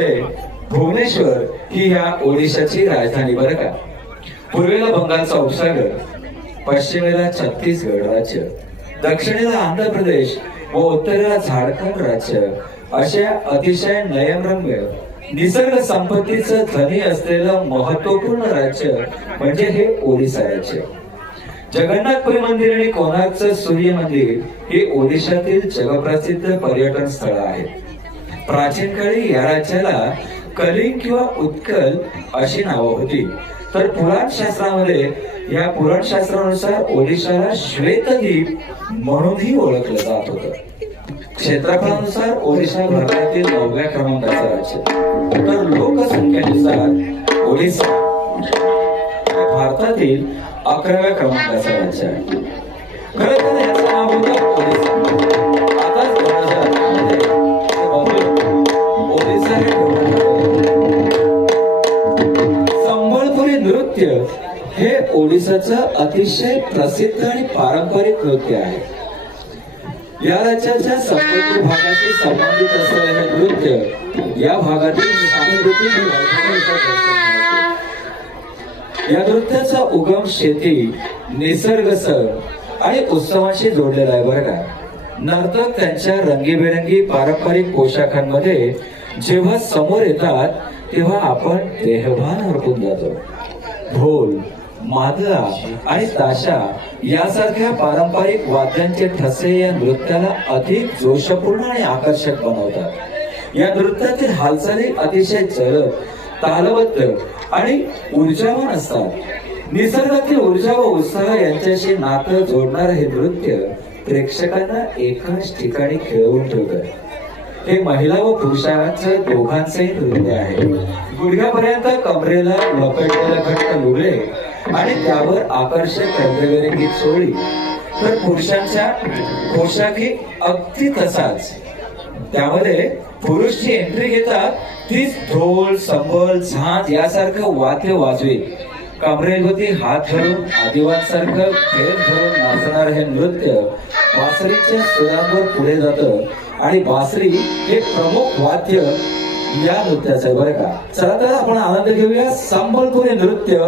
मध्ये भुवनेश्वर ही या ओडिशाची राजधानी बरं का. पूर्वेला बंगालचा उपसागर, पश्चिमेला छत्तीसगड राज्य, दक्षिणेला आंध्र प्रदेश व उत्तरेला झारखंड राज्य अशा अतिशय नयनरम्य निसर्ग संपत्तीचं धनी असलेलं महत्वपूर्ण राज्य म्हणजे हे ओडिसा राज्य. जगन्नाथपुरी मंदिर आणि कोणार्कचं सूर्य मंदिर हे ओडिशातील जगप्रसिद्ध पर्यटन स्थळ आहे. प्राचीन काळी या राज्याला कलिंग किंवा उत्कल अशी नावं होती, तर पुराणशास्त्रामध्ये या पुराणशास्त्रानुसार ओडिशाला श्वेतद्वीप म्हणूनही ओळखलं जात होतं. क्षेत्रफळानुसार ओडिशा भारतातील 9व्या क्रमांकाचं राज्य, तर लोकसंख्येनुसार ओडिसा भारतातील 11व्या क्रमांकाचं राज्य आहे. खरं तर याचं नाव होतं ओडिसा. आताच 2000 ओडिसा हे संबळपुरी नृत्य हे ओडिसाचं अतिशय प्रसिद्ध आणि पारंपरिक नृत्य आहे. या राज्याच्या संबळपूर भागाशी संबंधित असलेले हे नृत्य या भागातील सांस्कृतिक या नृत्याचा उगम शेती, निसर्ग सण आणि उत्सवांशी जोडलेला आहे बरं का. नर्तक त्यांच्या रंगीबेरंगी पारंपरिक पोशाखांमध्ये जेव्हा समोर येतात तेव्हा आपण देहभान हरपून जातो. ढोल, मादला आणि ताशा यासारख्या पारंपरिक वाद्यांचे ठसे या नृत्याला अधिक जोशपूर्ण आणि आकर्षक बनवतात. या नृत्यातील हालचाली अतिशय जलद, तालबद्ध आणि ऊर्जावान असतात. निसर्गातील ऊर्जा व उत्साह यांच्याशी नातं जोडणारे हे नृत्य प्रेक्षकांना एकाच ठिकाणी खेळवून ठेवतं. हे महिला व पुरुषांचं दोघांचंही नृत्य आहे. गुडघ्यापर्यंत कमरेला लपेटलेले घट्ट लुगडे आणि त्यावर आकर्षक रंगीबेरंगी चोळी, तर पुरुषांच्या पोशाखी अगदी तसाच. त्यामध्ये पुरुष जी एंट्री घेतात तीच ढोल, संबळ, झांज यासारखं वाद्य वाजवीत कमरेभोवती हात धरून आदिवांसारखं खेळ धरून नाचणार हे नृत्य बासरीच्या सुरांवर पुढे जातं आणि बासरी हे प्रमुख वाद्य या नृत्याचं आहे बरं का. चला तर आपण आनंद घेऊया. संबळपुरी नृत्य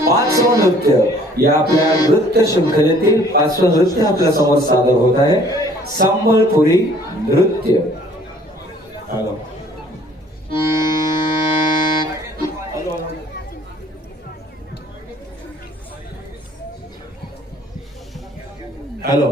5वं नृत्य या आपल्या नृत्य शृंखलेतील 5वं नृत्य आपल्या समोर सादर होत आहे. संबळपुरी नृत्य. Hello hello